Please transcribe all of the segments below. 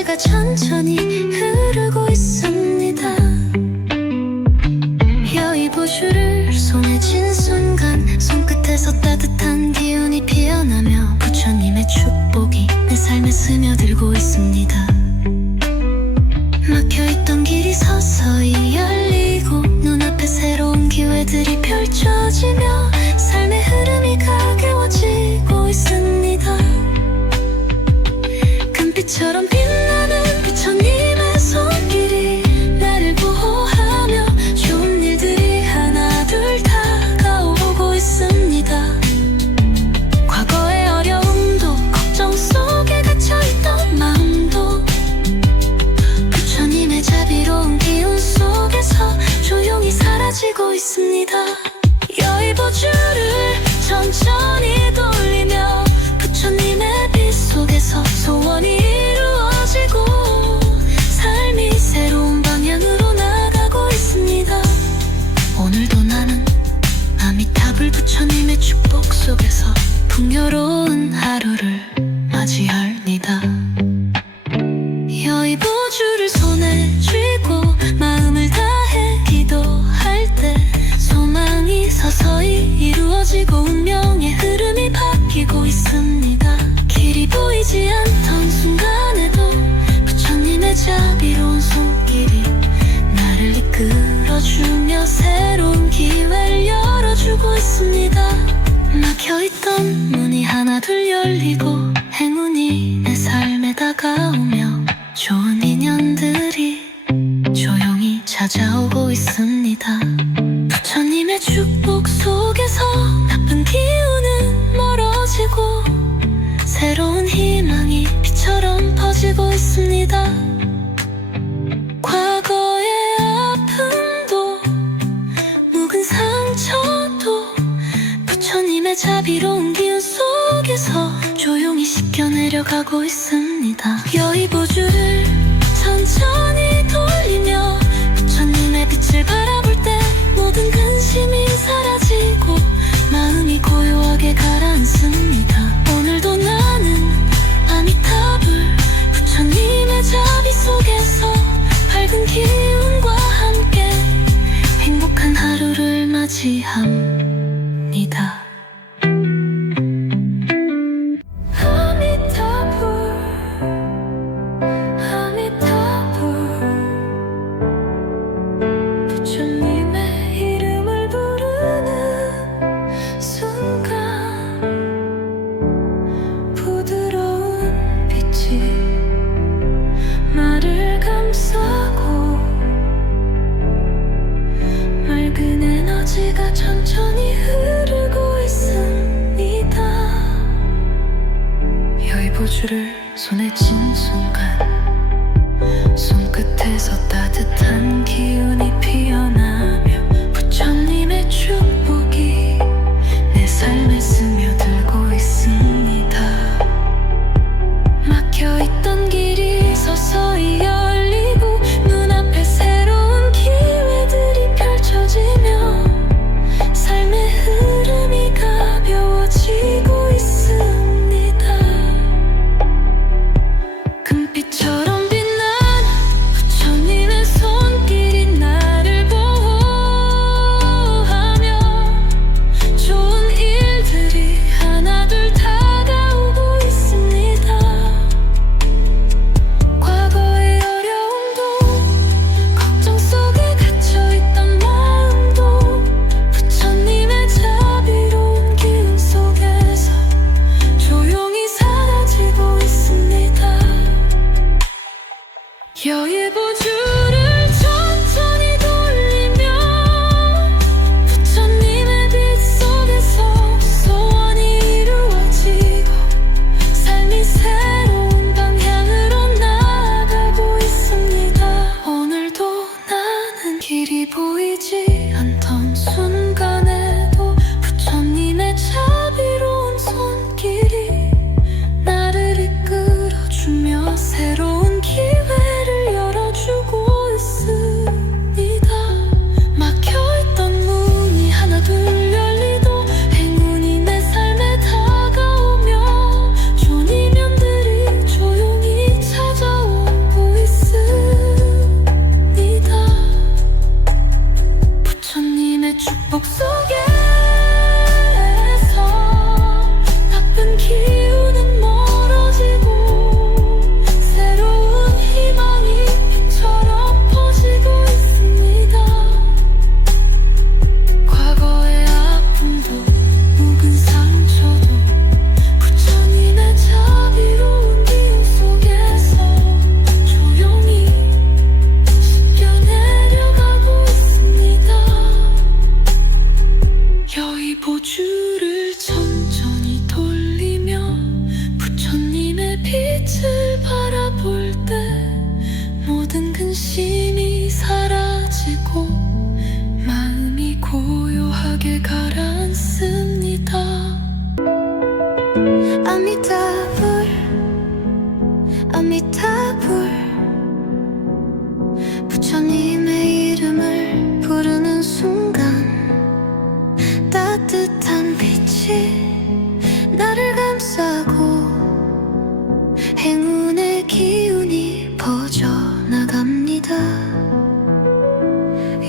에너지가 천천히 흐르고 있습니다. 여의보주를 손에 쥔 순간 손끝에서 따뜻한 기운이 피어나며 부처님의 축복이 내 삶에 스며들고 있습니다. 막혀있던 길이 서서히 열리고 눈앞에 새로운 기회들이 펼쳐지며 삶의 흐름이 가벼워지고 있습니다. 금빛처럼 빛나는 부처님의 손길이 나를 보호하며 좋은 일들이 하나 둘 다가오고 있습니다. 과거의 어려움도 걱정 속에 갇혀있던 마음도 부처님의 자비로운 기운 속에서 조용히 사라지고 있습니다. 여의보주를 천천히 돌리며 부처님의 빛 속에서 소원이 이루어지고 삶이 새로운 방향으로 나가고 있습니다. 오늘도 나는 아미타불 부처님의 축복 속에서 풍요로운 하루를 맞이합니다. 여의보주를 손에 쥐고 마음을 다해 기도할 때 소망이 서서히 이루어지고 운명의 흐름이 바뀌고 있습니다. 길이 보이지 않던 순간에도 부처님의 자비로운 손길이 나를 이끌어주며 새로운 기회를 열어주고 있습니다. 막혀있던 문이 하나 둘 열리고 행운이 내 삶에 다가오며 좋은 인연들이 조용히 찾아오고 있습니다. 부처님의 축복 속에서 나쁜 기운은 멀어지고 새로운 희망이 빛처럼 퍼지고 있습니다. 과거의 아픔도 묵은 상처도 부처님의 자비로운 기운 속에서 조용히 씻겨내려가고 있습니다. 여의보주를 천천히 돌리며 부처님의 빛을 바라볼 때 모든 근심이 사라지고 마음이 고요하게 가라앉습니다. 오늘도 나는 아미타불 부처님의 자비 속에서 밝은 기운과 함께 행복한 하루를 맞이합니다. 부처님의 이름을 부르는 순간 부드러운 빛이 나를 감싸고 맑은 에너지가 천천히 흐르고 있습니다. 여의보주를 손에 쥔 순간 손끝에서 따뜻한 기운이 피어나며 부처님의 축복이 내 삶에 스며들고 있습니다. 막혀있던 길이 서서히 열리고 눈앞에 새로운 기회들이 펼쳐지며 삶의 흐름이 가벼워지고 있습니다. 금빛처럼 아미타불 아미타불 부처님의 이름을 부르는 순간 따뜻한 빛이 나를 감싸고 행운의 기운이 퍼져나갑니다.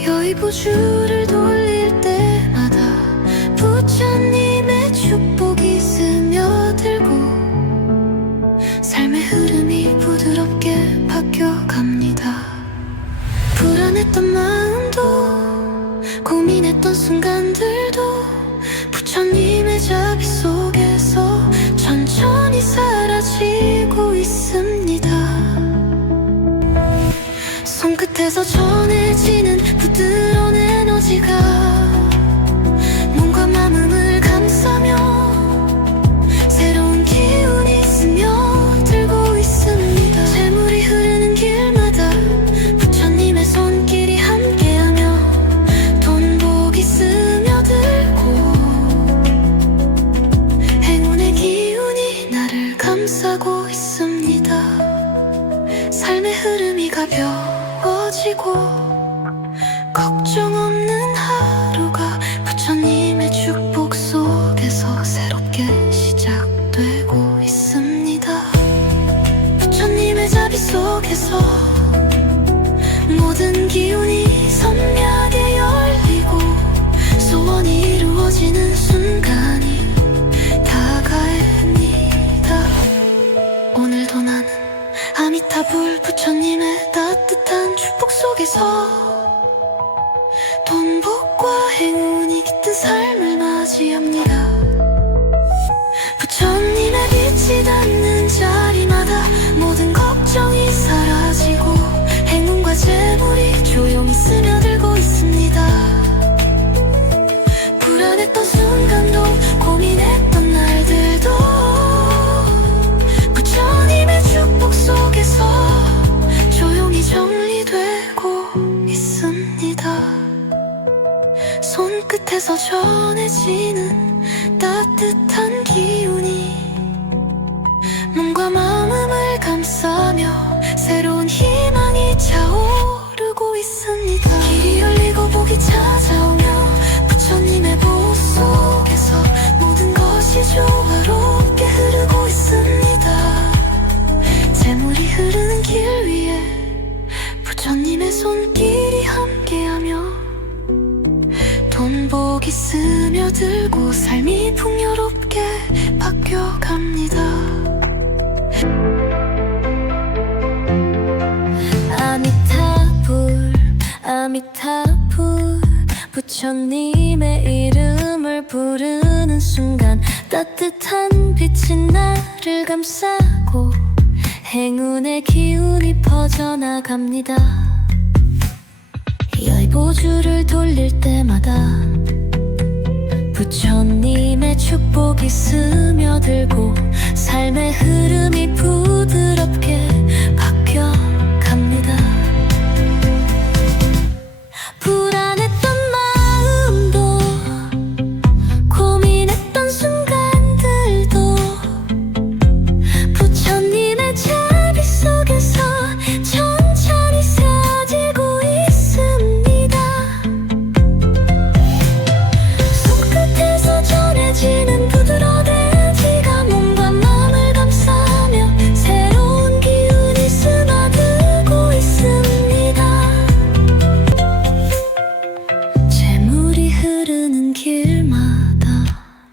여의보주를 돌릴 때마다 부처님의 축복이 스며들고 삶의 흐름이 부드럽게 바뀌어갑니다. 불안했던 마음도 고민했던 순간들도 부처님의 자비 속에서 천천히 사라지고 있습니다. 손끝에서 전해지는 부드러운 에너지가 몸과 마음을 감싸며 새로운 기운이 스며들고 있습니다. 재물이 흐르는 길마다 부처님의 손길이 함께하며 돈복이 스며들고 행운의 기운이 나를 감싸고 있습니다. 삶의 흐름이 가벼워지고 걱정 없는 하루가 부처님의 축복 속에서 새롭게 시작되고 있습니다. 부처님의 자비 속에서 모든 기운이 선명하게 열리고 소원이 이루어지는 순간이 다가옵니다. 오늘도 나는 아미타불 부처님의 따뜻한 축복 속에서 돈복과 행운이 깃든 삶을 맞이합니다. 부처님의 빛이 닿는 자리마다 모든 걱정이 사라지고 행운과 재물이 조용히 스며들고 있습니다. 불안했던 순간도 고민했던 날들도 부처님의 축복 속에서 조용히 정리되고 있습니다. 손끝에서 전해지는 따뜻한 기운이 몸과 마음을 감싸며 새로운 희망이 차오르고 있습니다. 길이 열리고 복이 찾아오며 부처님의 보호 속에서 모든 것이 조화롭게 흐르고 있습니다. 재물이 흐르는 길 위에 부처님의 손길이 함께하며 돈복이 스며들고 삶이 풍요롭게 바뀌어갑니다. 아미타불 아미타불 부처님의 이름을 부르는 순간 따뜻한 빛이 나를 감싸고 행운의 기운이 퍼져나갑니다. 여의보주를 돌릴 때마다 부처님의 축복이 스며들고 삶의 흐름이 부드럽게 바뀌어갑니다. 불안했던 마음도 고민했던 순간들도 부처님의 자비 속에서 천천히 사라지고 있습니다. 손끝에서 전해지는 부드러운 에너지가 몸과 마음을 감싸며 새로운 기운이 스며들고 있습니다. 재물이 흐르는 길마다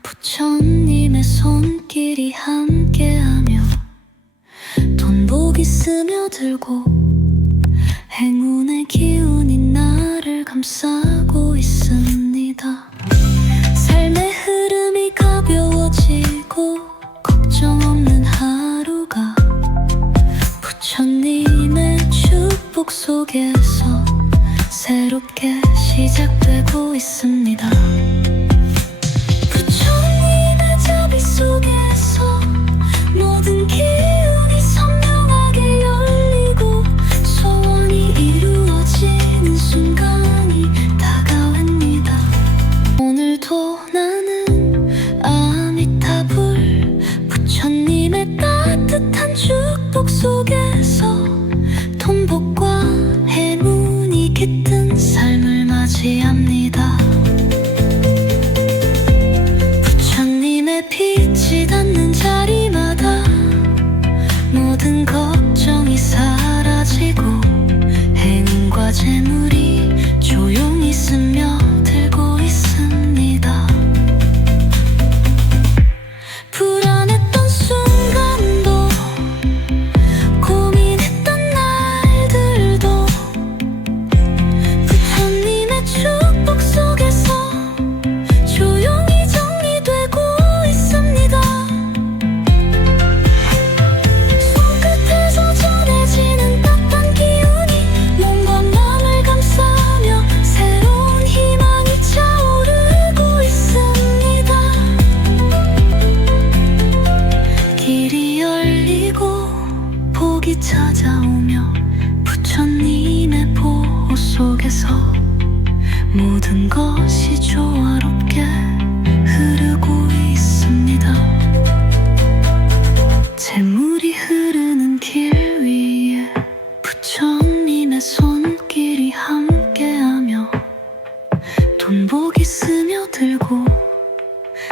부처님의 손길이 함께하며 돈복이 스며들고 행운의 기운이 나를 감싸고 있습니다. 삶의 흐름이 가벼워지고 걱정 없는 하루가 부처님의 축복 속에서 새롭게 시작되고 있습니다. 부처님의 자비 속에서 모든 기운이 선명하게 열리고 소원이 이루어지는 순간이 다가옵니다. 오늘도 나는 아미타불 부처님의 축복 속에서 통복과 행운이 깃든 삶을 맞이합니다. 부처님의 빛이 닿는 자리마다 모든 걱정이 사라지고 행운과 재물이 조용히 스며들고 있습니다. 불안했던 순간도 고민했던 날들도 부처님의 축복 속에서 조용히 정리되고 있습니다. 손끝에서 전해지는 따뜻한 기운이 몸과 마음을 감싸며 새로운 희망이 차오르고 있습니다. 길이 열리고 복이 찾아오며 부처님의 보호 속에서 모든 것이 조화롭게 흐르고 있습니다. 재물이 흐르는 길 위에 부처님의 손길이 함께하며 돈복이 스며들고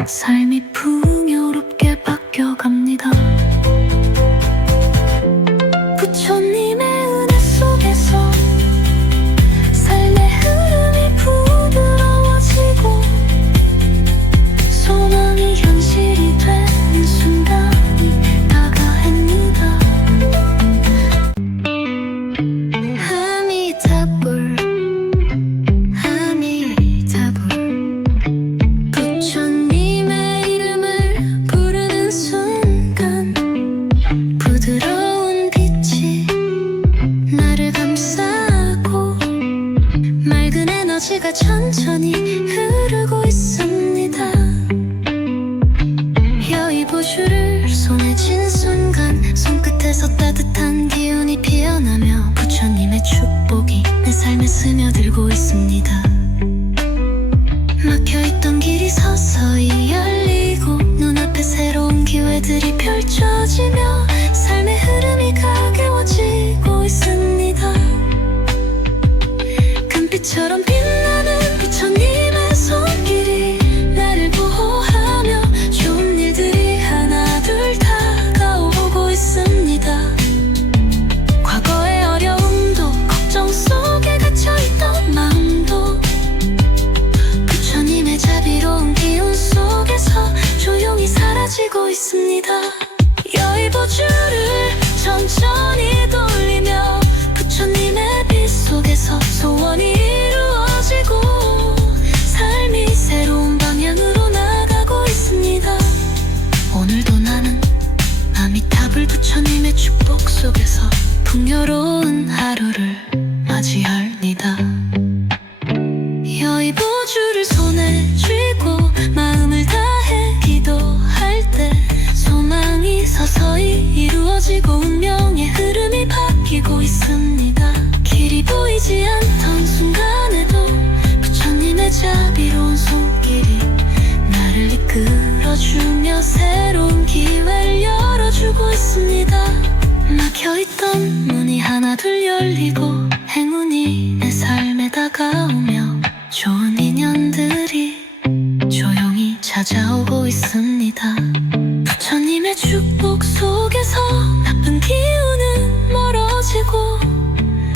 삶이 풍요롭게 바뀌어갑니다. 부처님의 은혜 속에서 삶의 흐름이 부드러워지고 소망이 현실이 되는 순간이 다가옵니다. 아미타불 아미타불 부처님의 이름을 부르는 순간 부드러운 빛이 나를 감싸고 맑은 에너지가 천천히 흐르고 있습니다. 여의보주를 손에 쥔 순간 손끝에서 따뜻한 기운이 피어나며 부처님의 축복이 내 삶에 스며들고 있습니다. 막혀있던 길이 서서히 열리고 눈앞에 새로운 기회들이 펼쳐지며 삶의 흐름이 가까워지고 있습니다. 금빛처럼 빛나는 부처님의 손길이 나를 보호하며 좋은 일들이 하나둘 다가오고 있습니다. 과거의 어려움도 걱정 속에 갇혀있던 마음도 부처님의 자비로운 기운 속에서 조용히 사라지고 있습니다. 여의보주를 천천히 돌리며 부처님의 빛 속에서 소원이 이루어지고 삶이 새로운 방향으로 나가고 있습니다. 오늘도 나는 아미타불 부처님의 축복 속에서 풍요로운 하루를 맞이합니다. 여의보주를 손에 쥐고 마음을 다해 기도할 때 소망이 서서히 이루어지고 운명의 흐름이 바뀌고 있습니다. 길이 보이지 않던 순간에도 부처님의 자비로운 손길이 나를 이끌어주며 새로운 기회를 열어주고 있습니다. 막혀있던 문이 하나둘 열리고 행운이 내 삶에 다가오며 좋은 인연들이 조용히 찾아오고 있습니다. 부처님의 축복 속에서 나쁜 기운은 멀어지고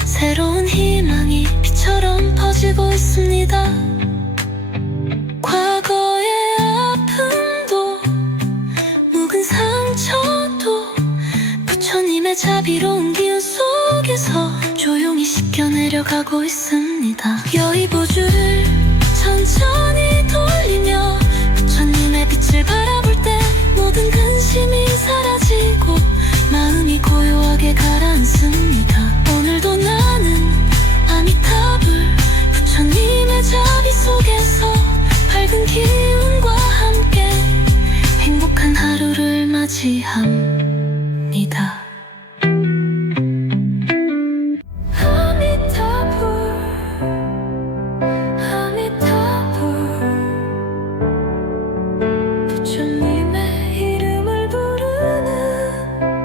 새로운 희망이 빛처럼 퍼지고 있습니다. 과거의 아픔도 묵은 상처도 부처님의 자비로운 기운 속에서 조용히 씻겨내려가고 있습니다. 여의보주를 천천히 돌리며 부처님의 빛을 바라볼 때 모든 근심이 사라지고 마음이 고요하게 가라앉습니다. 오늘도 나는 아미타불 부처님의 자비 속에서 밝은 기운과 함께 행복한 하루를 맞이합니다. 부처님의 이름을 부르는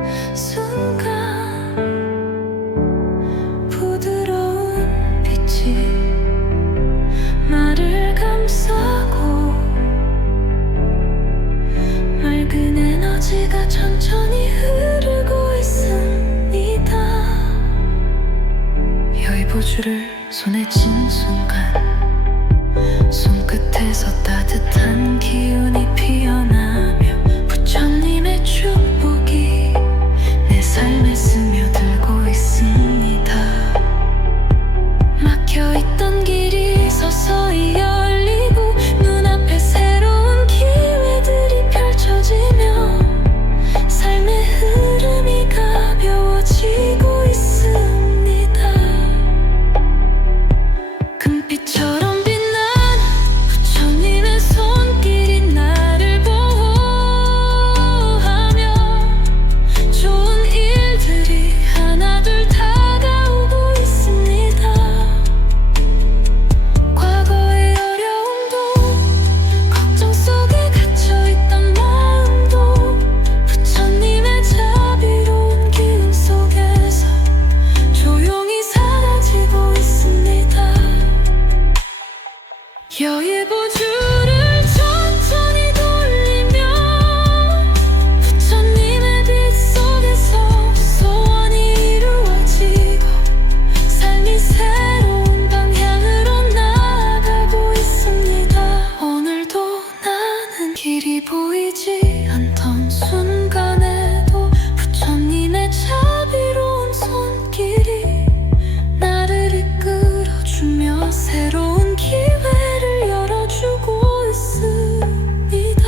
시가 천천히 흐르고 있습니다. 여의보주를 손에 쥔 순간 손끝에서 따뜻한 기운이 피어나며 부처님의 축복이 내 삶에 스며들고 있습니다. 막혀있던 길이 서서히 열리고 눈앞에 새로운 기회들이 펼쳐지며 삶의 흐름이 가벼워지고 있습니다. 금빛처럼 빛나는 부처님의 손길이 나를 보호하며 좋은 일들이 하나둘 다가오고 있습니다. 과거의 어려움도 걱정 속에 갇혀있던 마음도 부처님의 자비로운 기운 속에서 조용히 사라지고 있습니다. 여의보주를 천천히 돌리며 부처님의 빛 속에서 소원이 이루어지고 삶이 새로운 방향으로 나아가고 있습니다. 오늘도 나는 길이 보이지 않던 순간에도 부처님의 자비로운 손길이 나를 이끌어주며 새로운 기회를 열어주고 있습니다.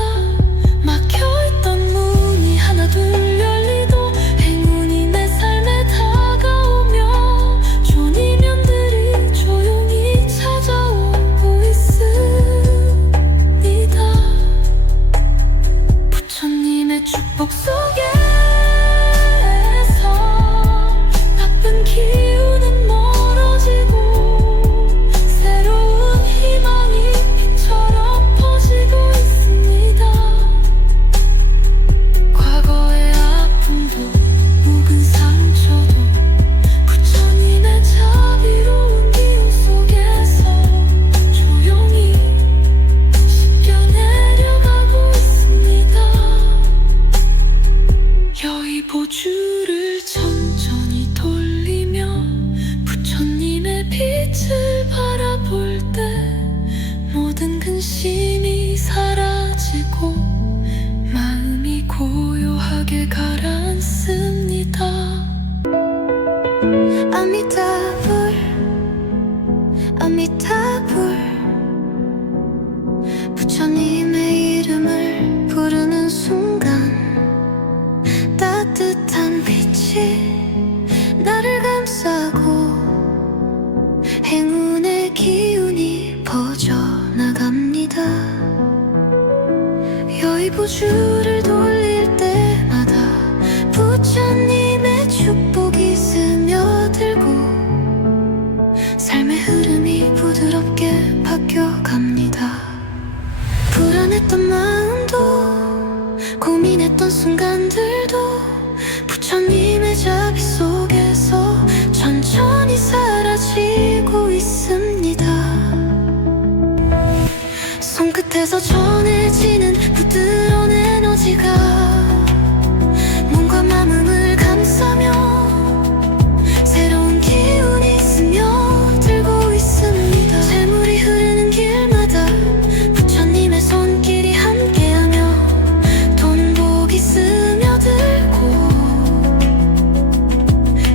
막혀있던 문이 하나둘 열리도 행운이 내 삶에 다가오며 좋은 인연들이 조용히 찾아오고 있습니다. 부처님의 축복 속에서 나쁜 기운은 멀어지고 새로운 희망이 빛처럼 퍼지고 있습니다. 과거의 아픔도 묵은 상처도 부처님의 자비로운 기운 속에서 조용히 씻겨 내려가고 있습니다. 여의보주를 천천히 돌리며 부처님의 빛을 바라볼 때 모든 근심이 사라지고 마음이 고요하게 가라앉습니다. 아미타불 아미타불 부처님의 이름을 부르는 순간 따뜻한 빛이 나를 감싸고 행운의 기운이 퍼져나갑니다. 여의보주를 돌릴 때마다 부처님의 축복이 스며들고 삶의 흐름이 부드럽게 바뀌어갑니다. 불안했던 마음도 고민했던 순간들도 부처님의 자비 속에서 천천히 사라지고 있습니다. 손끝에서 전해지는 부드러운 에너지가 몸과 마음을 감싸며 새로운 기운이 스며들고 있습니다. 재물이 흐르는 길마다 부처님의 손길이 함께하며 돈복이 스며들고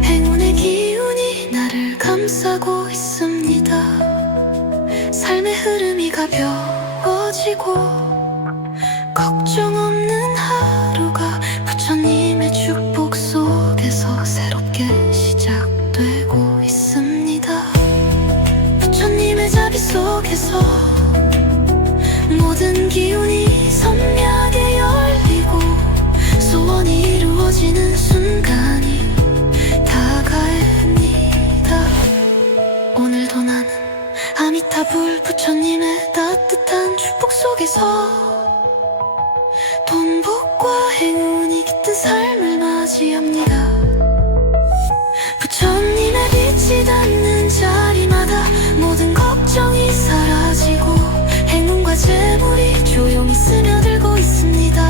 행운의 기운이 나를 감싸고 있습니다. 삶의 흐름이 가벼워지고 걱정 없는 하루가 부처님의 축복 속에서 새롭게 시작되고 있습니다. 부처님의 자비 속에서 모든 기운이 선명하게 열리고 소원이 이루어지는 순간이 다가옵니다. 오늘도 나는 아미타불 부처님의 따뜻한 축복 속에서 돈복과 행운이 깃든 삶을 맞이합니다. 부처님의 빛이 닿는 자리마다 모든 걱정이 사라지고 행운과 재물이 조용히 스며들고 있습니다.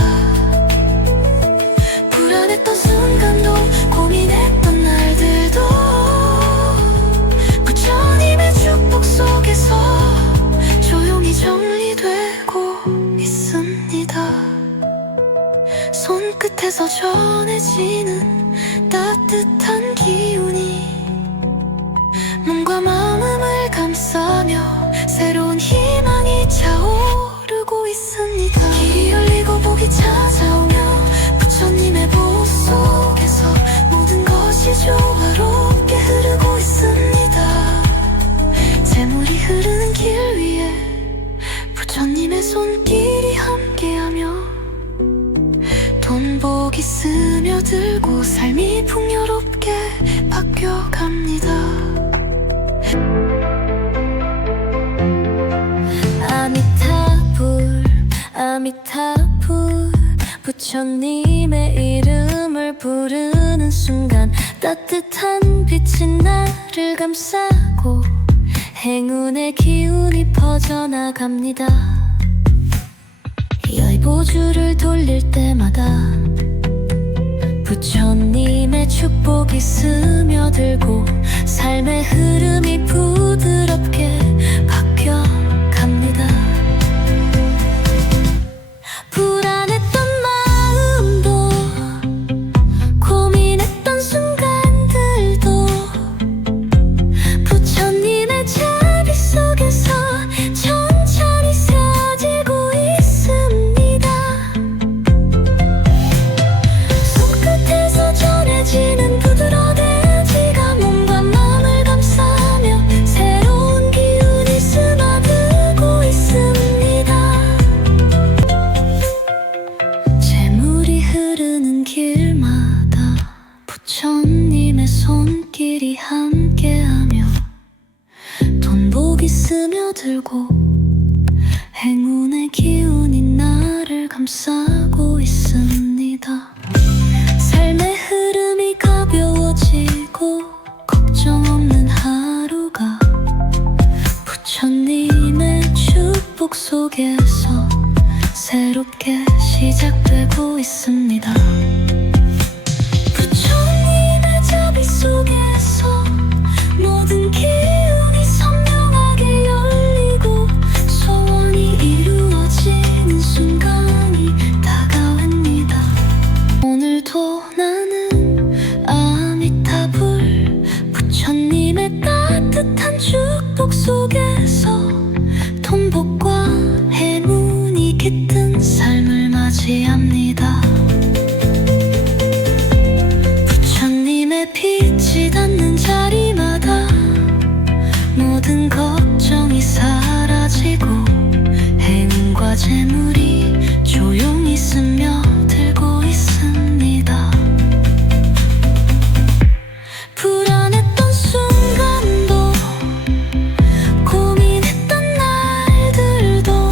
손끝에서 전해지는 따뜻한 기운이 몸과 마음을 감싸며 새로운 희망이 차오르고 있습니다. 길이 열리고 복이 찾아오며 부처님의 보호 속에서 모든 것이 조화롭게 흐르고 있습니다. 재물이 흐르는 길 위에 부처님의 손길이 함께하며 돈복이 스며들고 삶이 풍요롭게 바뀌어갑니다. 아미타불 아미타불 부처님의 이름을 부르는 순간 따뜻한 빛이 나를 감싸고 행운의 기운이 퍼져나갑니다. 여의보주를 돌릴 때마다 부처님의 축복이 스며들고 삶의 흐름이 부드럽게 바뀌어갑니다. 불안했던 마음도 고민했던 순간들도 부처님의 자비 속에서 천천히 스며들고 있습니다. 손끝에서 전해지는 부드러운 에너지가 몸과 마음을 감싸며 새로운 기운이 스며들고 있습니다. 재물이 흐르는 길마다 부처님의 손길이 함께하며 돈복이 스며들고 행운의 기운이 나를 감싸고 있습니다. 삶의 흐름이 가벼워지고 걱정 없는 하루가 부처님의 축복 속에서 새롭게 시작되고 있습니다. 부처님의 자비 속에서 모든 기운이 선명하게 열리고 소원이 이루어지는 순간이 다가옵니다. 오늘도 나는 아미타불 부처님의 따뜻한 축복 속에서 돈복과 행운이 깃든 삶을 맞이합니다. 부처님의 빛이 닿는 자리마다 모든 걱정이 사라지고 행운과 재물이 조용히 스며들고 있습니다. 불안했던 순간도 고민했던 날들도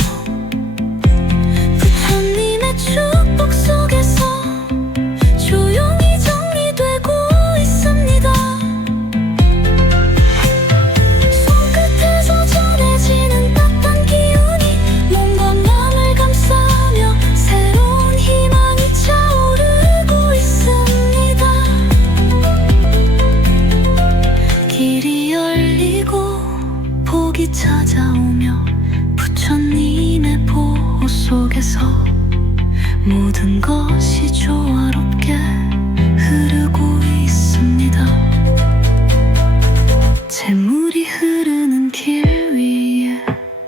부처님의 축복 속에서 조용히 정리되고 있습니다. 손끝에서 전해지는 따뜻한 기운이 몸과 마음을 감싸며 새로운 희망이 차오르고 있습니다. 길이 열리고 복이 찾아오며 부처님의 보호 속에서 모든 것이 조화롭게 흐르고 있습니다. 재물이 흐르는 길 위에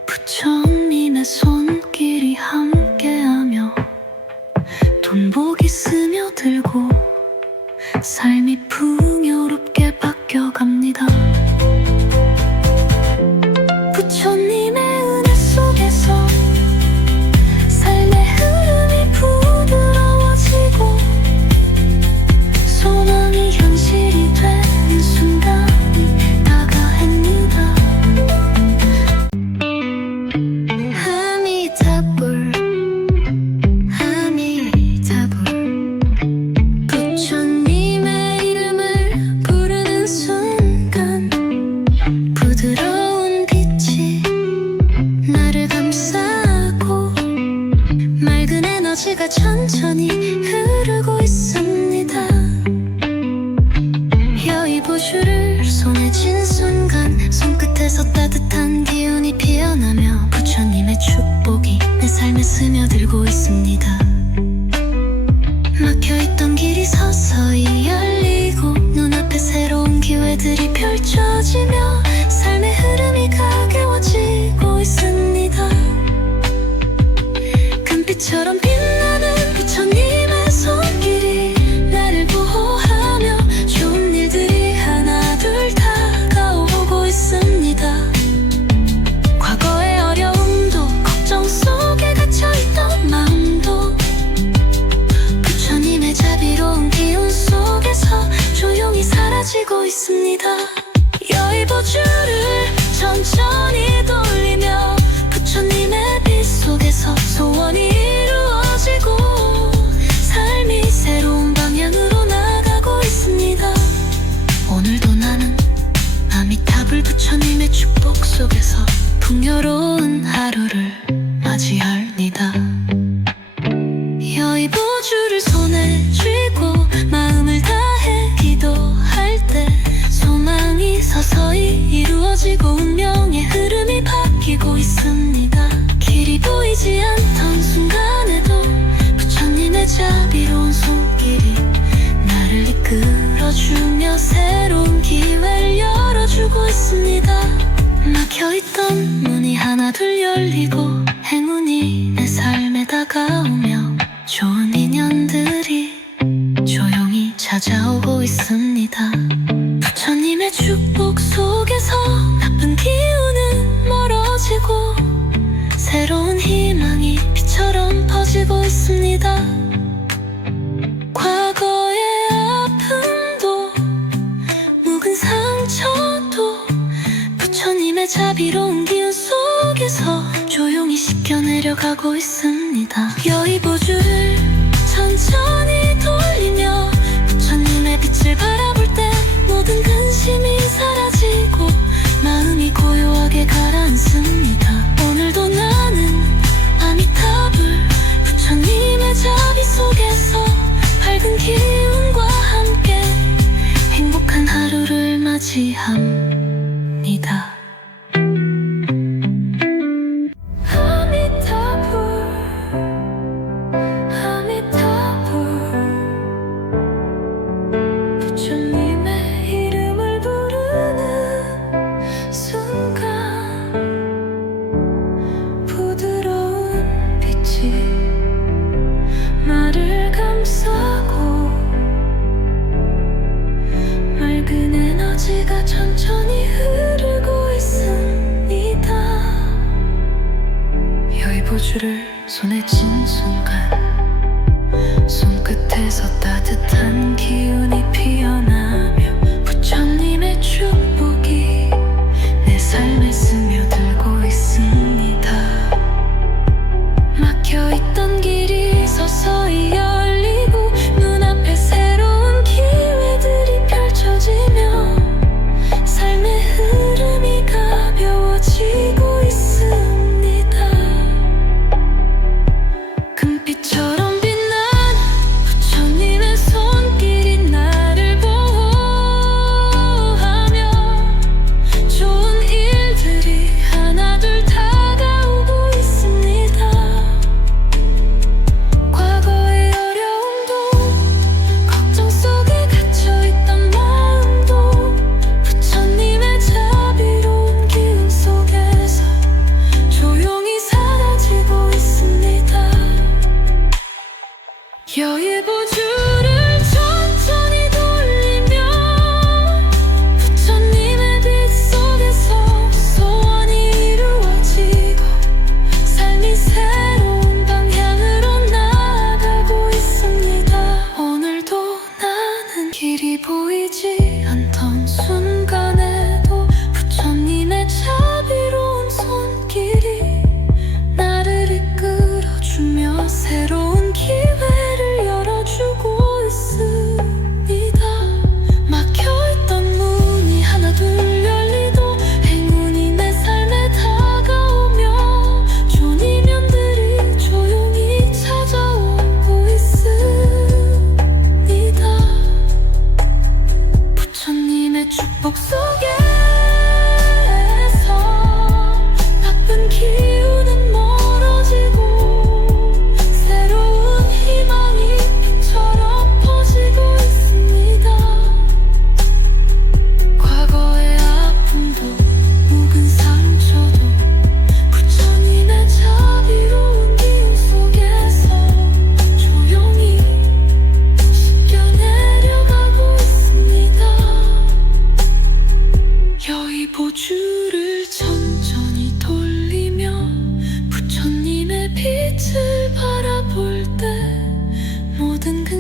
부처님의 손길이 함께하며 돈복이 스며들고 삶이 풍요롭게 바뀌어갑니다. 부처님의 은혜 속에서 삶의 흐름이 부드러워지고 소망이 현실이 되는 순간이 다가옵니다. 아미타불 아미타불 부처님의 이름을 부르는 순간 부드러운 빛이 나를 감싸고 맑은 에너지가 천천히 흐르고 있습니다. 여의보주를 손에 쥔 순간 손끝에서 따뜻한 기운이 피어나며 부처님의 축복이 내 삶에 스며들고 있습니다. 문이 서서히 열리고 눈앞에 새로운 기회들이 펼쳐지며 삶의 흐름이 가벼워지고 있습니다. 금빛처럼 빛나는 부처님의 손길이 나를 보호하며 좋은 일들이 하나둘 다가오고 있습니다. 과거의 어려움도 걱정 속에 갇혀있던 마음도 부처님의 자비로운 기운 속에서 조용히 사라지고 있습니다. 여의보주를 천천히 돌리며 부처님의 빛 속에서 소원이 이루어지고 삶이 새로운 방향으로 나가고 있습니다. 오늘도 나는 아미타불 부처님의 축복 속에서 풍요로운 하루를 맞이합니다. 여의보주를 손에 쥐고 마음을 다해 기도할 때 소망이 서서히 이루어지고 운명의 흐름이 바뀌고 있습니다. 길이 보이지 않던 순간에도 부처님의 자비로운 손길이 나를 이끌어주며 새로운 기회를 열어주고 있습니다. 막혀있던 문이 하나둘 열리고 행운이 내 삶에 다가오며 좋은 인연들이 조용히 찾아오고 있습니다. 부처님의 축복 속에서 나쁜 기운은 멀어지고 새로운 희망이 빛처럼 퍼지고 있습니다. 과거의 아픔도 묵은 상처도 부처님의 자비로운 기운 속에서 조용히 씻겨내려가고 있습니다. 여의보주를 천천히 돌리며 부처님의 빛을 바라볼 때 모든 근심이 사라지고 마음이 고요하게 가라앉습니다. 오늘도 나는 아미타불 부처님의 자비 속에서 밝은 기운과 함께 행복한 하루를 맞이합니다. 아미타불 아미타불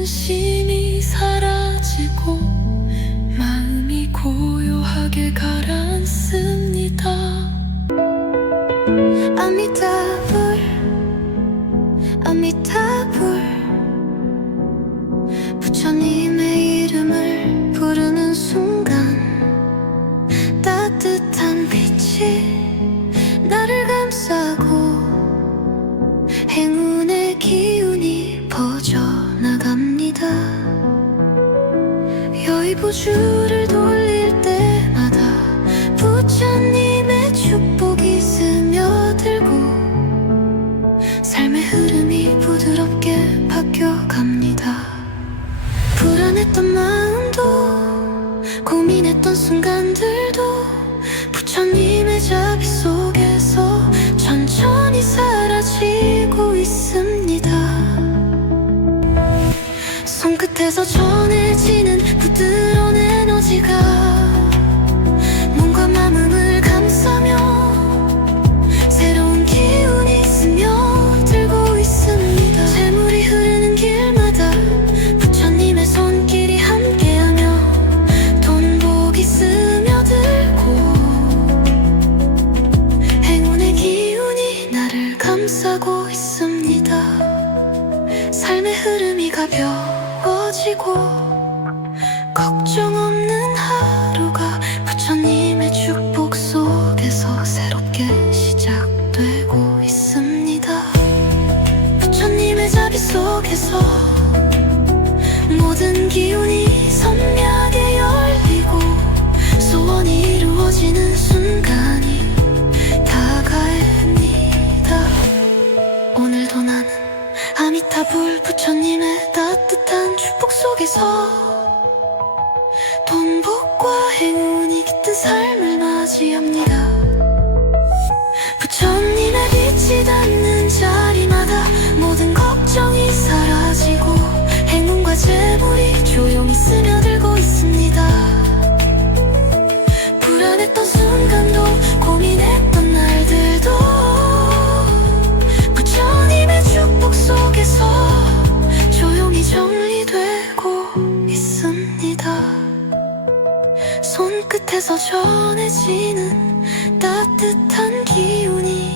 근심이 사라지고 마음이 고요하게 가라앉습니다. 아미타불 아미타불 부처님의 이름을 부르는 순간 따뜻한 빛이 나를 감싸고 행운의 기운이 퍼져나갑니다. 여의보주를 돌릴 때마다 부처님의 축복이 스며들고 삶의 흐름이 부드럽게 바뀌어갑니다. 불안했던 마음도 고민했던 순간들도 부처님의 자비 속에서 천천히 사라지고 있습니다. 손끝에서 전해지는 부드러운 에너지가 몸과 마음을 감싸며 새로운 기운이 스며들고 있습니다. 재물이 흐르는 길마다 부처님의 손길이 함께하며 돈복이 스며들고 행운의 기운이 나를 감싸고 있습니다. 삶의 흐름이 가벼워지고 걱정 없는 하루가 부처님의 축복 속에서 새롭게 시작되고 있습니다. 부처님의 자비 속에서 모든 기운이 선명하게 열리고 소원이 이루어지는 순간이 다가옵니다. 오늘도 나는 아미타불 부처님의 따뜻한 축복 속에서 돈복과 행운이 깃든 삶을 맞이합니다. 부처님의 빛이 닿는 자리마다 모든 걱정이 사라지고 행운과 재물이 조용히 스며들고 있습니다. 불안했던 순간도 고민했던 날들도 부처님의 축복 속에서 조용히 정리되고 있습니다. 손끝에서 전해지는 따뜻한 기운이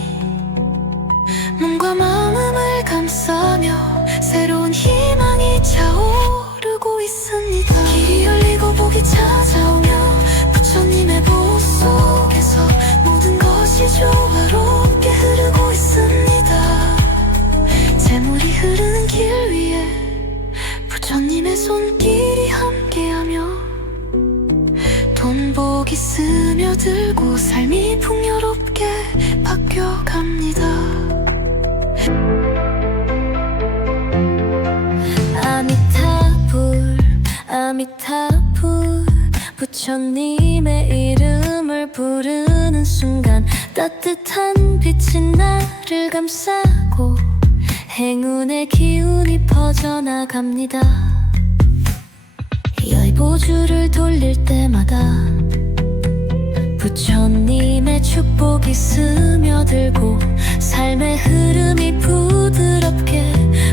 몸과 마음을 감싸며 새로운 희망이 차오르고 있습니다. 길이 열리고 복이 찾아오며 부처님의 보호 속에서 모든 것이 조화롭게 흐르고 있습니다. 재물이 흐르는 길 위에 부처님의 손길이 함께하며 돈복이 스며들고 삶이 풍요롭게 바뀌어갑니다. 아미타불 아미타불 부처님의 이름을 부르는 순간 따뜻한 빛이 나를 감싸고 행운의 기운이 퍼져나갑니다. 여의보주를 돌릴 때마다 부처님의 축복이 스며들고 삶의 흐름이 부드럽게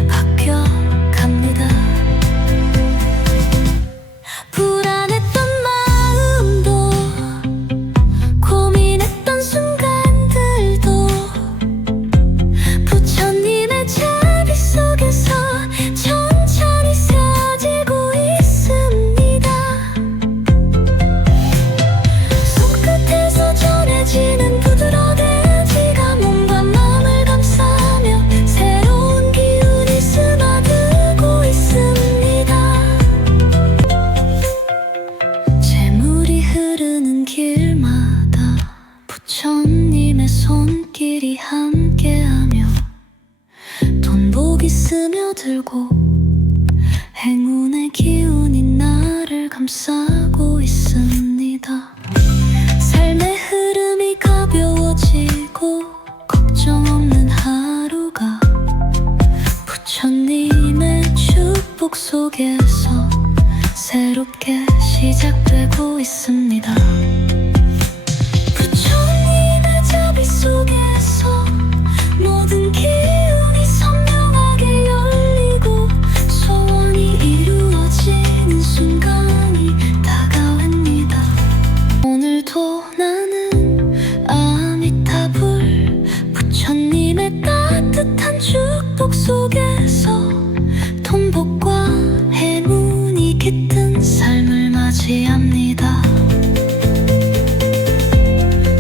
바뀌어갑니다. 불안했던 마음도 고민했던 순간들도 부처님의 자비 속에서 천천히 사라지고 있습니다. 손끝에서 전해지는 부드러운 에너지가 몸과 마음을 감싸며 새로운 기운이 스며들고 있습니다. 재물이 흐르는 길마다 부처님의 손길이 함께하며 돈복이 스며들고 행운의 기운이 나를 감싸고 있습니다. 삶의 흐름이 가벼워지고 걱정 없는 하루가 부처님의 축복 속에서 새롭게 시작되고 있습니다. 부처님의 자비 속에서 모든 기운이 선명하게 열리고 소원이 순간이 다가옵니다. 오늘도 나는 아미타불 부처님의 따뜻한 축복 속에서 돈복과 행운이 깃든 삶을 맞이합니다.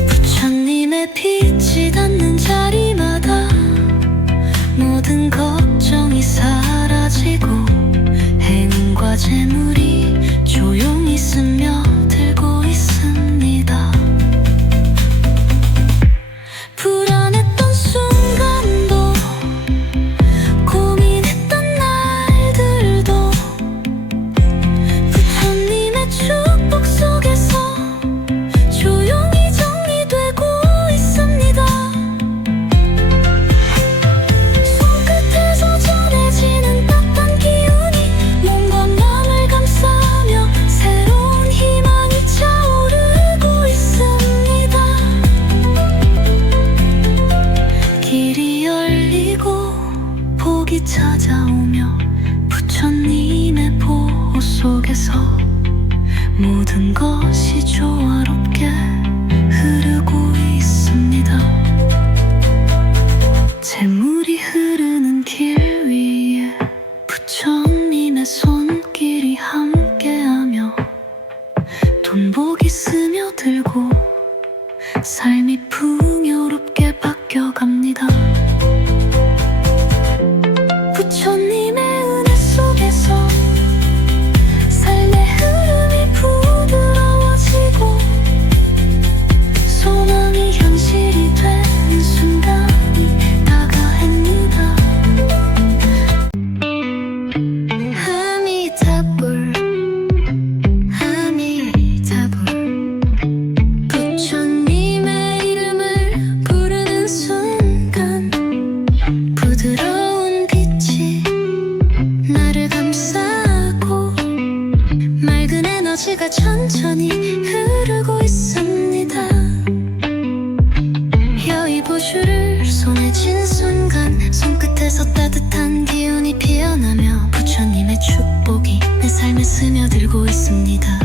부처님의 빛이 닿는 자리마다 모든 걱정이 사라지고 행운과 재물이 조용히 스며들고 있습니다. 불안했던 순간도 고민했던 날들도 부처님의 축복 속에서 조용히 정리되고 있습니다. 손끝에서 전해지는 따뜻한 기운이 몸과 마음을 감싸며 새로운 희망이 차오르고 있습니다. 길이 열리고 복이 찾아오며 부처님의 보호 속에서 모든 것이 조화롭게 흐르고 있습니다. 재물이 흐르는 길 위에 부처님의 손길이 함께하며 돈복이 스며들고 삶이 풍요롭게 바뀌어갑니다. 부처님의 은혜 속에서 삶의 흐름이 부드러워지고 소망이 현실이 되는 순간이 다가옵니다. 아미타불 아미타불 부처님의 이름을 부르는 순간 부드러운 빛이 나를 감싸고 맑은 에너지가 천천히 흐르고 있습니다. 여의보주를 손에 쥔 순간 손끝에서 따뜻한 기운이 피어나며 부처님의 축복이 내 삶에 스며들고 있습니다.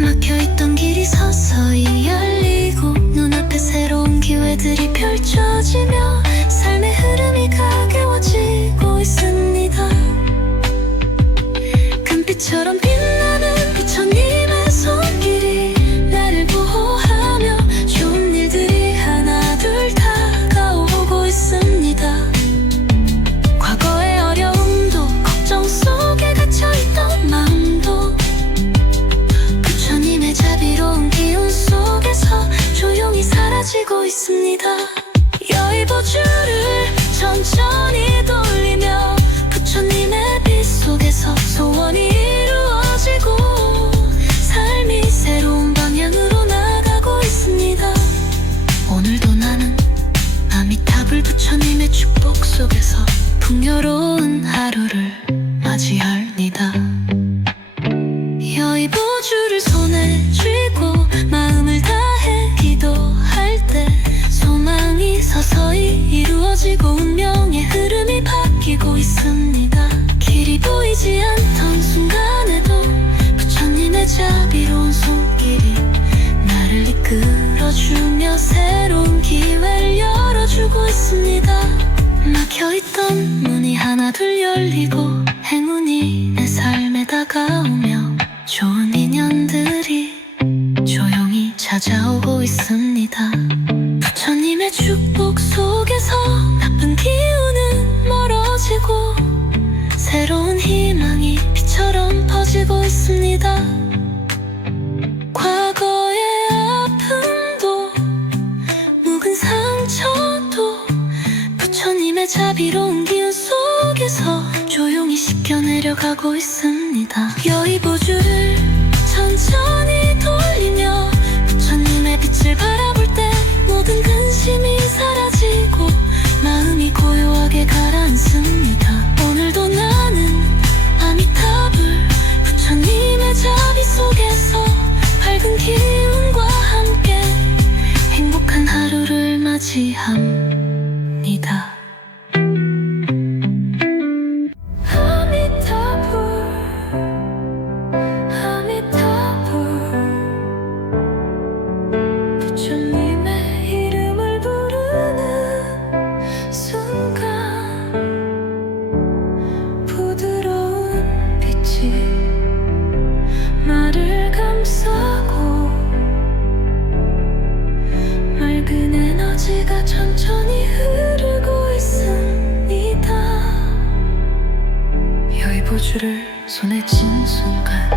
막혀있던 길이 서서히 열리고 눈앞에 새로운 기회들이 펼쳐지며 삶의 흐름이 가벼워지고 있습니다. 금빛처럼 빛나는 부처님의 손길이 나를 보호하며 좋은 일들이 하나둘 다가오고 있습니다. 과거의 어려움도 걱정 속에 갇혀있던 마음도 부처님의 자비로운 기운 속에서 조용히 사라지고 있습니다. 여의보주를 천천히 돌리며 부처님의 빛 속에서 소원이 이루어지고 삶이 새로운 방향으로 나가고 있습니다. 오늘도 나는 아미타불 부처님의 축복 속에서 풍요로운 하루를 맞이합니다. 여의보주를 손에 쥐고 마음을 다해 기도할 때 소망이 서서히 이루어지고 운명의 흐름이 바뀌고 있습니다. 길이 보이지 않던 순간에도 부처님의 자비로운 손길이 나를 이끌어주며 새로운 기회를 열어주고 있습니다. 막혀있던 문이 하나둘 열리고 행운이 내 삶에 다가오며 좋은 인연들이 조용히 찾아오고 있습니다. 부처님의 축복 속에서 나쁜 기운은 멀어지고 새로운 희망이 빛처럼 퍼지고 있습니다. 과거의 아픔도 묵은 상처도 부처님의 자비로운 기운 속에서 조용히 씻겨내려가고 있습니다. 여의보주를 천천히 돌리며 부처님의 빛을 바라볼 때 모든 근심이 사라지고 마음이 고요하게 가라앉습니다. 오늘도 나는 아미타불 부처님의 자비 속에서 밝은 기운과 함께 행복한 하루를 맞이합니다. 아미타불 부를 손에 쥔 순간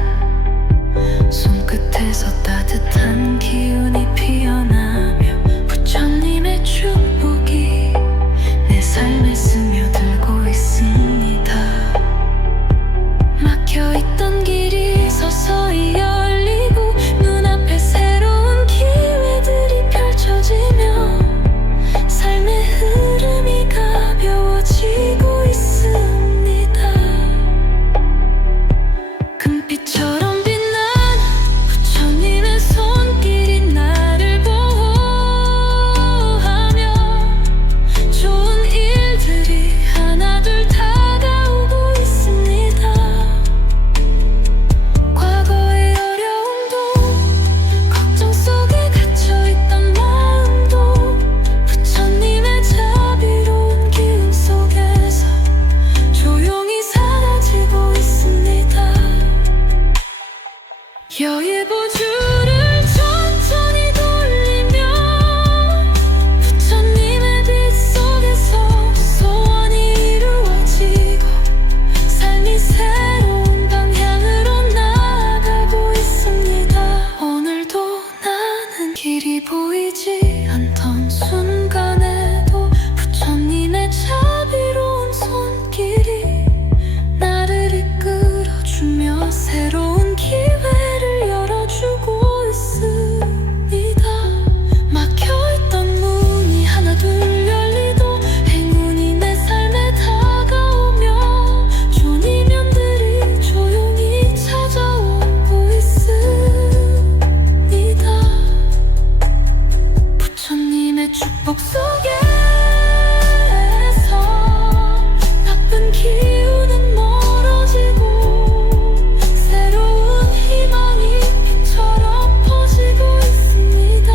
손끝에서 따뜻한 기운이 피어나며 부처님의 축복이 내 삶에 스며들고 있습니다. 막혀있던 길이 서서히 열리고 눈앞에 새로운 기회들이 펼쳐지며 삶의 흐름이 가벼워지고 있습니다. 금빛처럼 빛나는 부처님의 손길이 나를 보호하며 좋은 일들이 하나둘 다가오고 있습니다. 과거의 어려움도 걱정 속에 갇혀있던 마음도 부처님의 자비로운 기운 속에서 조용히 사라지고 있습니다. 여의보주를 천천히 돌리며 부처님의 빛 속에서 소원이 이루어지고 삶이 새로운 방향으로 나아가고 있습니다. 오늘도 나는 길이 보이지 않던 순간에도 부처님의 자비로운 손길이 나를 이끌어주며 새로운 기회를 열어주고 있습니다. 막혀있던 문이 하나둘 열리도 행운이 내 삶에 다가오며 좋은 인연들이 조용히 찾아오고 있습니다. 부처님의 축복 속에서 나쁜 기운은 멀어지고 새로운 희망이 빛처럼 퍼지고 있습니다.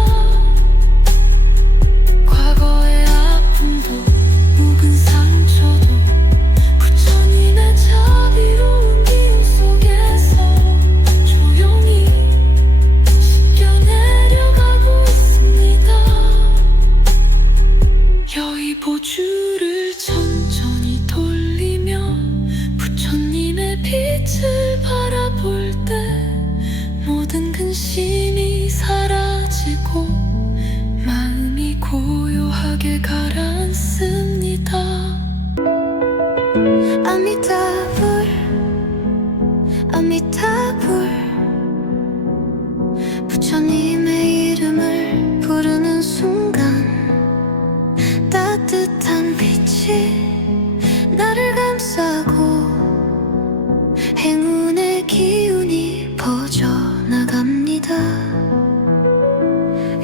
과거의 아픔도 묵은 상처도 부처님의 자비로운 기운 속에서 조용히 씻겨 내려가고 있습니다. 여의보주를 천천히 돌리며 부처님의 빛을 바라볼 때 모든 근심이 사라지고 마음이 고요하게 가라앉습니다. 아미타불 아미타불 부처님의 이름을 부르는 순간 따뜻한 빛이 나를 감싸고 행운의 기운이 퍼져나갑니다.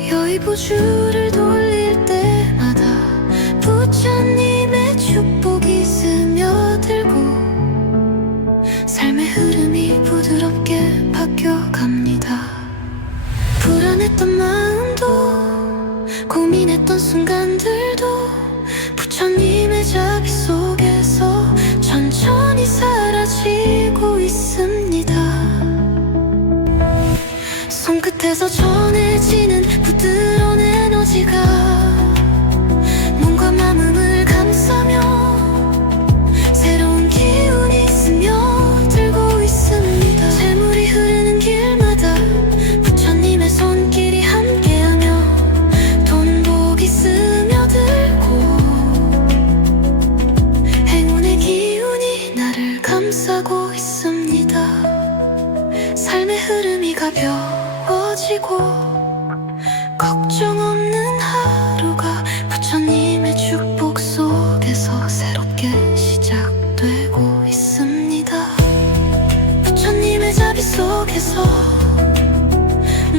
여의보주를 돌릴 때마다 부처님의 축복이 스며들고 삶의 흐름이 부드럽게 바뀌어갑니다. 불안했던 마음도 고민했던 순간들도 부처님의 자비 속에서 천천히 사라지고 있습니다. 손끝에서 전해지는 부드러운 에너지가 몸과 마음을 감싸며 새로운 기운이 스며들고 있습니다. 재물이 흐르는 길마다 부처님의 손길이 함께하며 돈복이 스며들고 행운의 기운이 나를 감싸고 있습니다. 삶의 흐름이 가벼워지고 걱정 없는 하루가 부처님의 축복 속에서 새롭게 시작되고 있습니다. 부처님의 자비 속에서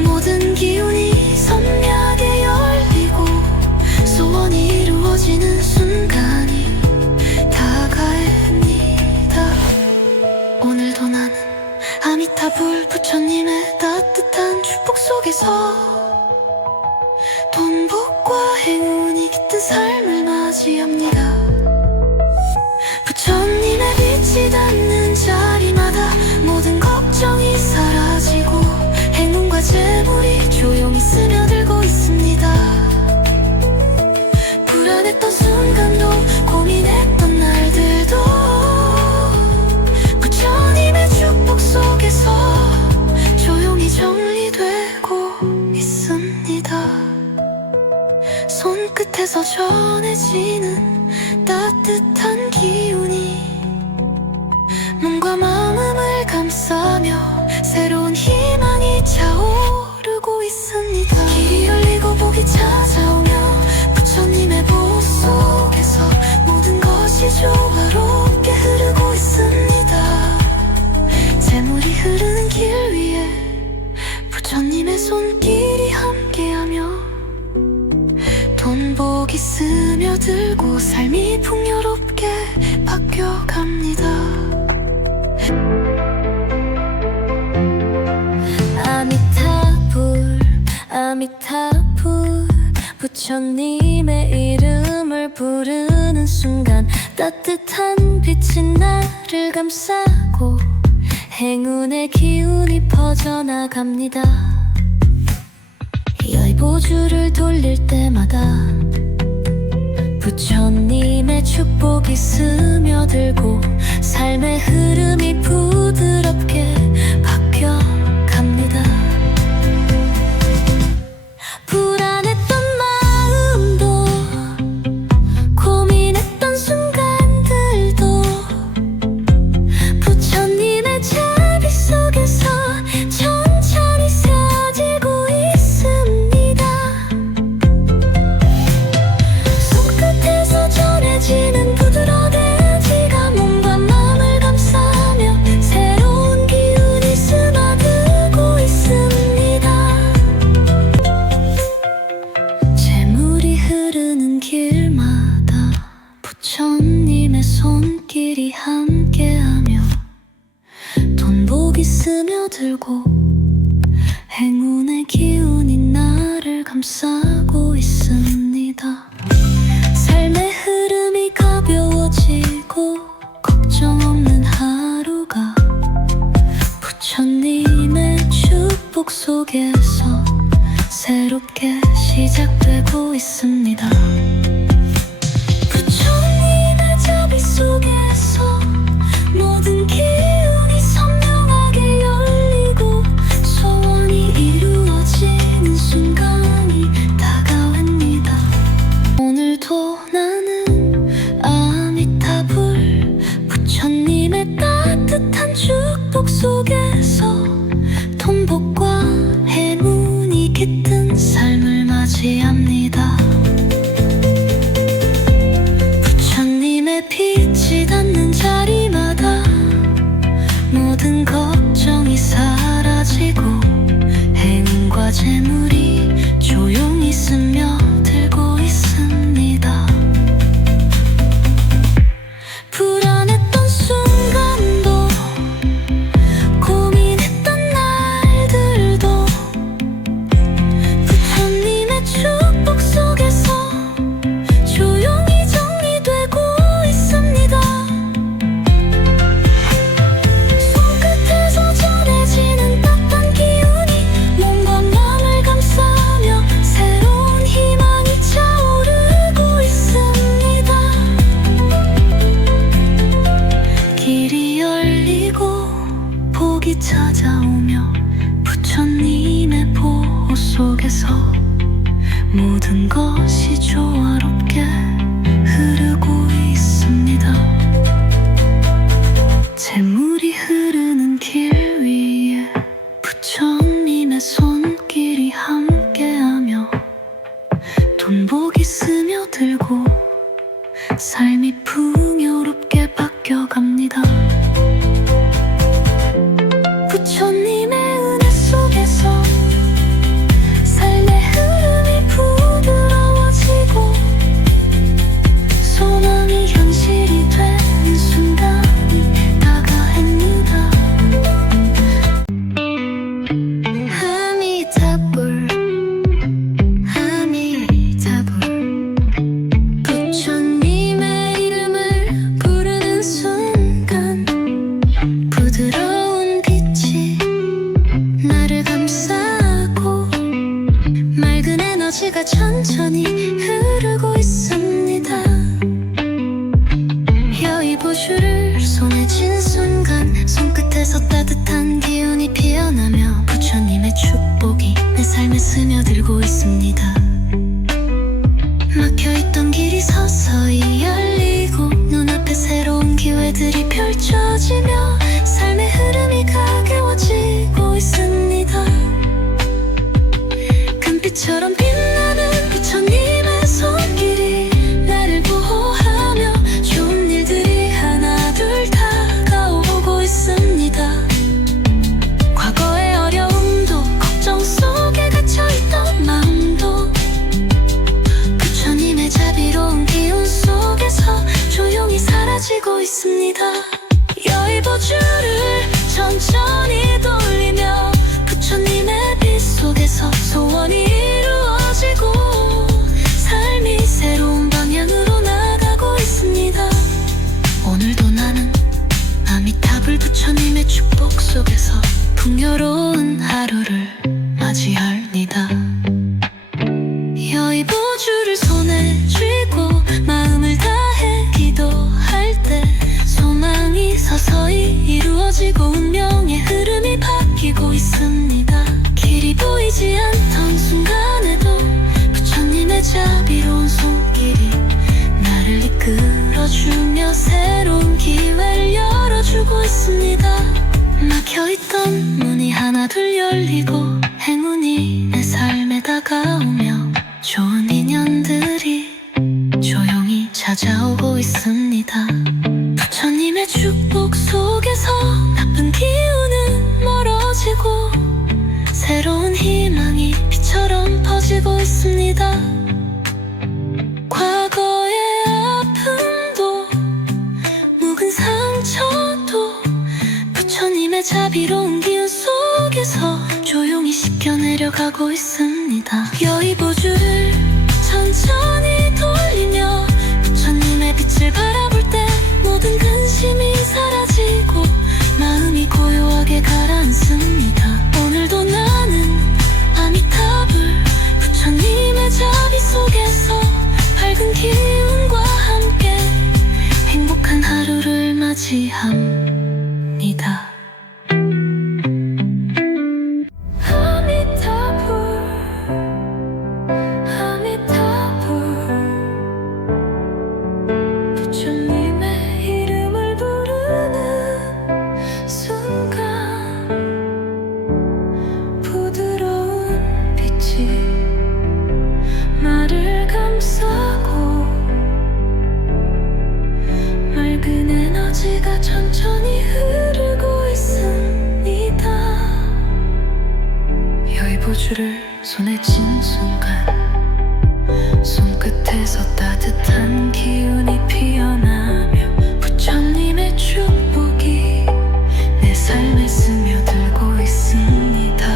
모든 기운이 선명하게 열리고 소원이 이루어지는 순간이 다가옵니다. 오늘도 나는 아미타불 부처님의 따뜻한 축복 속에서 돈복과 행운이 깃든 삶을 맞이합니다. 부처님의 빛이 닿는 자리마다 모든 걱정이 사라지고 행운과 재물이 조용히 스며들고 있습니다. 불안했던 순간도 고민했던 날들도 부처 손끝에서 전해지는 따뜻한 기운이 몸과 마음을 감싸며 새로운 희망이 차오르고 있습니다. 길이 열리고 복이 찾아오며 부처님의 보호 속에서 모든 것이 조화롭게 흐르고 있습니다. 재물이 흐르는 길 위에 부처님의 손길이 함께하며 돈 복이 스며들고 삶이 풍요롭게 바뀌어갑니다. 아미타불 아미타불 부처님의 이름을 부르는 순간 따뜻한 빛이 나를 감싸고 행운의 기운이 퍼져나갑니다. 여의보주를 돌릴 때마다 부처님의 축복이 스며들고 삶의 흐름이 부드럽게 바뀌어갑니다. 불안했던 마음도 고민했던 순간들도 부처님의 자비 속에서 천천히 스며들고 있습니다. 손끝에서 전해지는 부드러운 에너지가 몸과 마음을 감싸며 새로운 기운이 스며들고 있습니다. 재물이 흐르는 길마다 부처님의 손길이 함께하며 돈복이 스며들고 행운의 기운이 나를 감싸고 있습니다. 삶의 흐름이 가벼워지고 걱정 없는 하루가 부처님의 축복 속에서 새롭게 시작되고 있습니다. 부처님의 자비 속에서 모든 기운이 선명하게 열리고 소원이 이루어지는 순간이 다가옵니다. 오늘도 나는 아미타불 부처님의 따뜻한 축복 속에서 돈복과 행운이 깃든 삶을 맞이합니다. 부처님의 빛이 닿는 자리마다 모든 걱정이 사라지고 행운과 재물이 조용히 스며들고 있습니다. 불안했던 순간도 고민했던 날들도 부처님의 축복 속에서 조용히 정리되고 있습니다. 손끝에서 전해지는 따뜻한 기운이 몸과 마음을 감싸며 새로운 희망이 차오르고 있습니다. 길이 열리고 복이 찾아오며 부처님의 보호 속에서 모든 것이 조화롭게 흐르고 있습니다. 재물이 흐르는 길 위에 부처님의 손길이 함께하며 돈복이 스며들고 삶이 풍요롭게 바뀌어갑니다. 부처님의 은혜 속에서 삶의 흐름이 부드러워지고 소망이 현실이 되는 순간이 다가옵니다. 아미타불 아미타불 부처님의 이름을 부르는 순간 부드러운 빛이 나를 감싸고 맑은 에너지가 천천히 흐르고 있습니다. 여의보주를 손에 쥔 순간 손끝에서 따뜻한 기운이 피어나며 부처님의 축복이 내 삶에 스며들고 있습니다. 막혀 축복 속에서 풍요로운 하루를 맞이합니다. 여의보주를 손에 쥐고 마음을 다해 기도할 때 소망이 서서히 이루어지고 운명의 흐름이 바뀌고 있습니다. 길이 보이지 않던 순간에도 부처님의 자비로운 손길이 나를 이끌어주며 새로운 기회를 열어주고 있습니다. 막혀있던 문이 하나둘 열리고 행운이 내 삶에 다가오며 좋은 인연들이 조용히 찾아오고 있습니다. 부처님의 축복 속에서 나쁜 기운은 멀어지고 새로운 희망이 빛처럼 퍼지고 있습니다. 과거의 아픔도 묵은 상처도 부처님의 자비로운 기운 속에서 조용히 씻겨내려가고 있습니다. 여의보주를 천천히 돌리며 부처님의 빛을 바라볼 때 모든 근심이 사라지고 마음이 고요하게 가라앉습니다. 오늘도 나는 아미타불 부처님의 자비 속에서 밝은 기운과 함께 행복한 하루를 맞이합니다. 부처님의 이름을 부르는 순간 부드러운 빛이 나를 감싸고 맑은 에너지가 천천히 흐르고 있습니다. 여의보주를 손에 쥔 순간 손끝에서 따뜻한 기운이 피어나며 부처님의 축복이 내 삶에 스며들고 있습니다.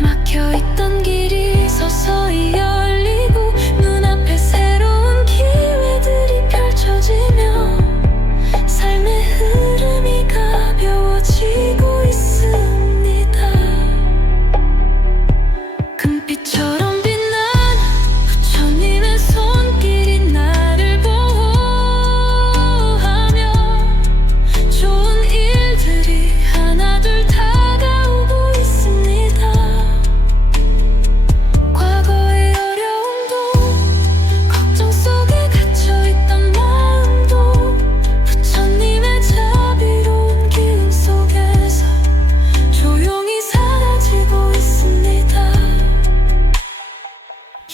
막혀있던 길이 서서히 열리고 눈앞에 새로운 기회들이 펼쳐지며 삶의 흐름이 가벼워지고 있습니다. 금빛처럼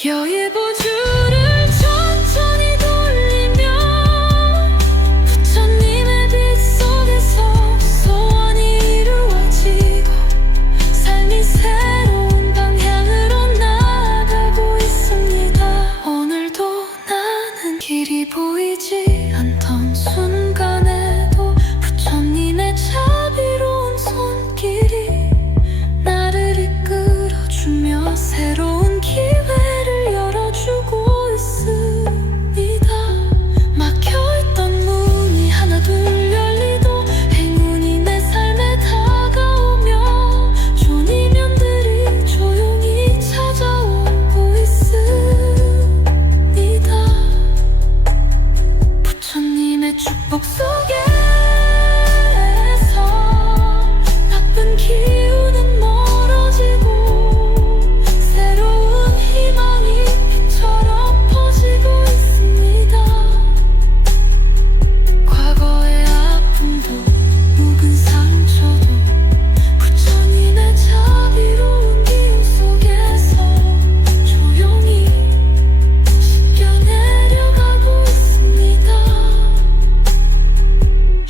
여의보주를 천천히 돌리며 부처님의 빛 속에서 소원이 이루어지고 삶이 새로운 방향으로 나아가고 있습니다. 오늘도 나는 길이 보이지 않던 순간에도 부처님의 자비로운 손길이 나를 이끌어주며 새로운 기회를 열어주고 있습니다. 막혀있던 문이 하나둘 열리도 행운이 내 삶에 다가오며 좋은 인연들이 조용히 찾아오고 있습니다. 부처님의 축복 속에서 나쁜 기운은 멀어지고 새로운 희망이 빛처럼 퍼지고 있습니다. 과거의 아픔도 묵은 상처도 부처님의 자비로운 기운 속에서 조용히 씻겨내려가고 있습니다.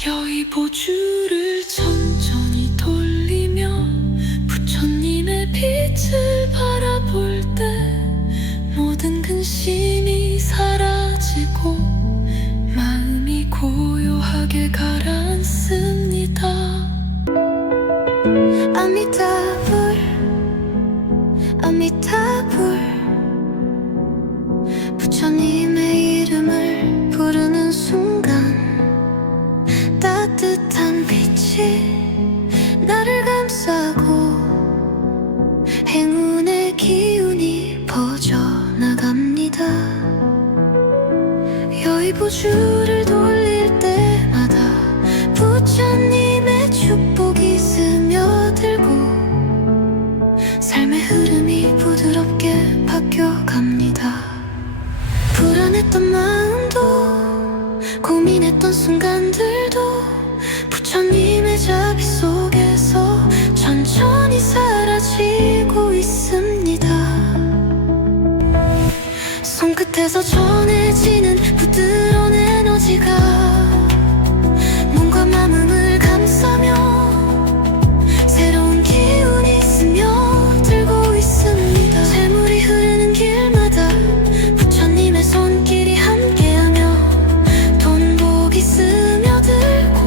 여의보주를 천천히 돌리며 부처님의 빛을 바라볼 때 모든 근심이 사라지고 마음이 고요하게 가라앉습니다. 아미타불 아미타불 부처님의 이름을 부르는 순간 따뜻한 빛이 빛이 나를 감싸고 행운의 기운이 퍼져나갑니다. 여의부주를 돌릴 때마다 부처님의 축복이 스며들고 삶의 흐름이 부드럽게 바뀌어갑니다. 불안했던 마음도 고민했던 순간들도 부처님의 자비 속에서 천천히 사라지고 있습니다. 손끝에서 전해지는 부드러운 에너지가 몸과 마음을 감싸며 새로운 기운이 스며들고 있습니다. 재물이 흐르는 길마다 부처님의 손길이 함께하며 돈복이 스며들고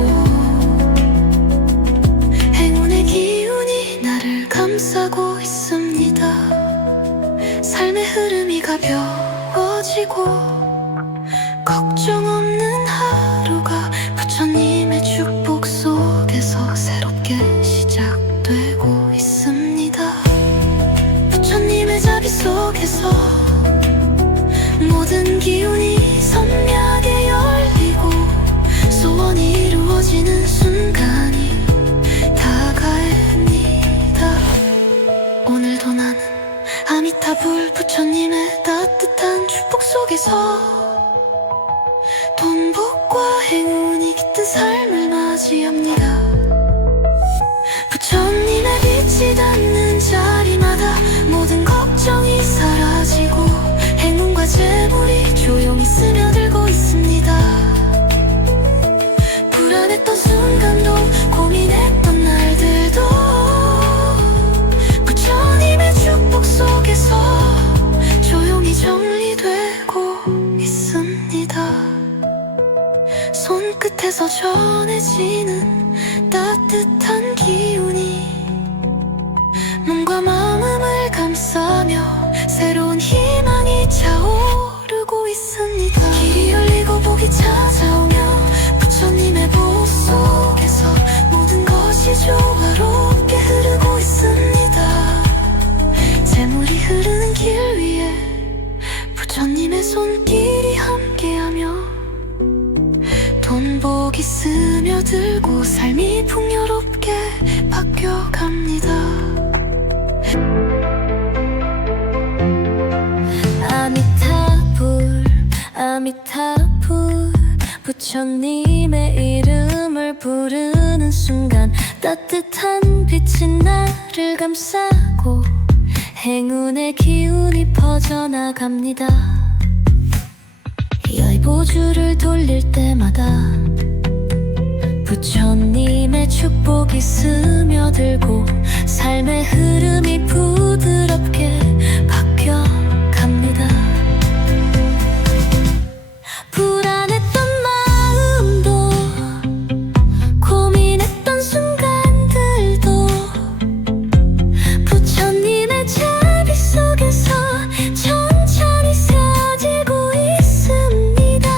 행운의 기운이 나를 감싸고 있습니다. 삶의 흐름이 가벼워지고 걱정 없는 하루가 부처님의 축복 속에서 새롭게 시작되고 있습니다. 부처님의 자비 속에서 모든 기운이 선명하게 열리고 소원이 이루어지는 순간이 다가옵니다. 오늘도 나는 아미타불 부처님의 따뜻한 축복 속에서 돈복과 행운이 깃든 삶을 맞이합니다. 부처님의 빛이 닿는 자리마다 모든 걱정이 사라지고 행운과 재물이 조용히 스며들고 있습니다. 불안했던 순간도 고민했던 날들도 부처님의 축복 속에서 조용히 정리되고 있습니다. 손끝에서 전해지는 따뜻한 기운이 몸과 마음을 감싸며 새로운 희망이 차오르고 있습니다. 길이 열리고 복이 찾아오며 부처님의 보호 속에서 모든 것이 조화롭게 흐르고 있습니다. 재물이 흐르는 길 위에 부처님의 손길이 함께하며 돈복이 스며들고 삶이 풍요롭게 바뀌어갑니다. 아미타불 아미타불 부처님의 이름을 부르는 순간 따뜻한 빛이 나를 감싸고 행운의 기운이 퍼져나갑니다. 여의보주를 돌릴 때마다 부처님의 축복이 스며들고 삶의 흐름이 부드럽게 바뀌어갑니다. 불안했던 마음도 고민했던 순간들도 부처님의 자비 속에서 천천히 사라지고 있습니다.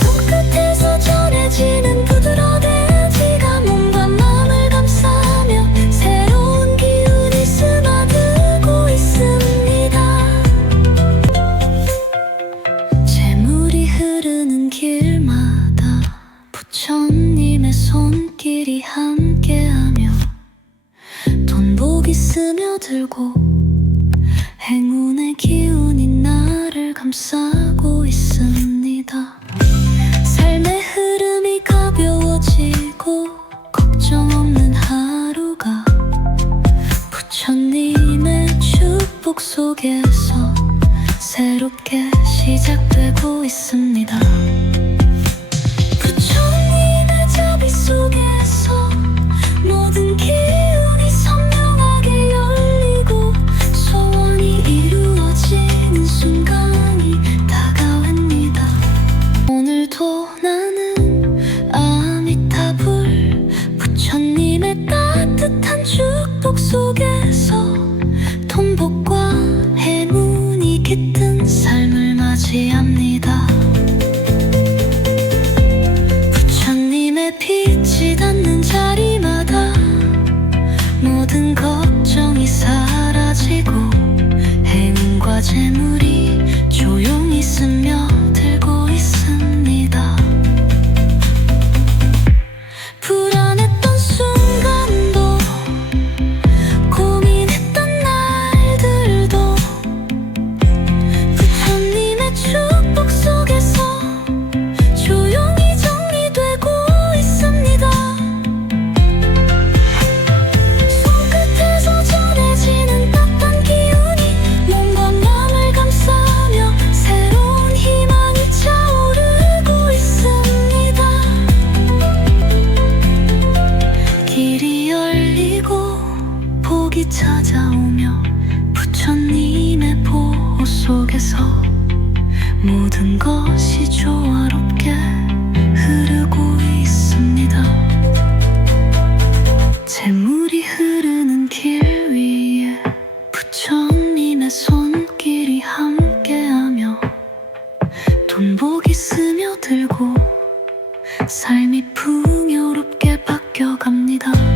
손끝에서 전해지는 부드러운 에너지가 몸과 마음을 감싸며 새로운 기운이 스며들고 있습니다. 재물이 흐르는 길마다 부처님의 손길이 함께하며 돈복이 스며들고 행운의 기운이 나를 감싸고 있습니다. 삶의 흐름이 가벼워지고 걱정 없는 하루가 부처님의 축복 속에서 새롭게 시작되고 있습니다. 부처님의 자비 속에서 모든 기운이 선명하게 열리고 소원이 이루어지는 순간이 다가옵니다. 오늘도 나는 아미타불 부처님의 따뜻한 축복 속에서 돈복과 행운이 깃든 삶을 맞이합니다. 풍요롭게 바뀌어갑니다.